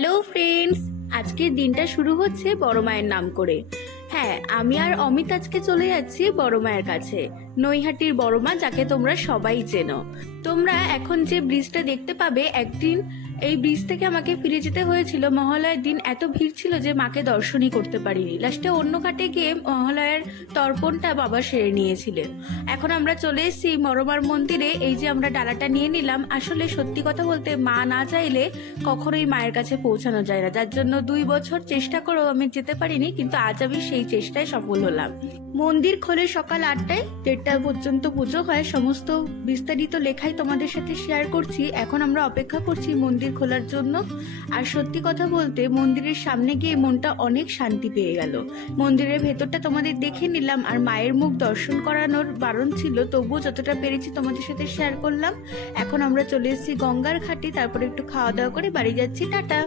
Hello friends, আজকের দিনটা শুরু হচ্ছে বড় মায়ের নাম করে। হ্যাঁ, আমি আর অমিত আজকে চলে যাচ্ছি বড় মায়ের কাছে। নৈহাটির বড় মা, যাকে তোমরা সবাই চেনো। তোমরা এখন যে ব্রিজটা দেখতে পাবে, একদিন এই ব্রিজ থেকে আমাকে ফিরে যেতে হয়েছিল। মহালয়ার দিন এত ভিড় ছিল যে মাকে দর্শনই করতে পারিনি। লাস্টে অন্য ঘাটে গিয়ে মহালয়ার তর্পণটা বাবা সেরে নিয়েছিলেন। এখন আমরা চলে এসেছি বড়মার মন্দিরে। এই যে আমরা ডালাটা নিয়ে নিলাম। আসলে সত্যি কথা বলতে, মা না চাইলে কখনোই মায়ের কাছে পৌঁছানো যায় না, যার জন্য 2 বছর চেষ্টা করেও আমি যেতে পারিনি, কিন্তু আজ আমি সেই চেষ্টায় সফল হলাম। মন্দির খোলে সকাল 8টায়, 1:30 পর্যন্ত পুজো হয়। সমস্ত বিস্তারিত লেখাই তোমাদের সাথে শেয়ার করছি। এখন আমরা অপেক্ষা করছি মন্দির খোলার জন্য। আর সত্যি কথা বলতে, মন্দিরের সামনে গিয়ে মনটা অনেক শান্তি পেয়ে গেল। মন্দিরের ভেতরটা তোমাদের দেখে নিলাম, আর মায়ের মুখ দর্শন করানোর বারণ ছিল, তবুও যতটা পেরেছি তোমাদের সাথে শেয়ার করলাম। এখন আমরা চলে এসেছি গঙ্গার ঘাটে, তারপরে একটু খাওয়া দাওয়া করে বাড়ি যাচ্ছি। টাটা।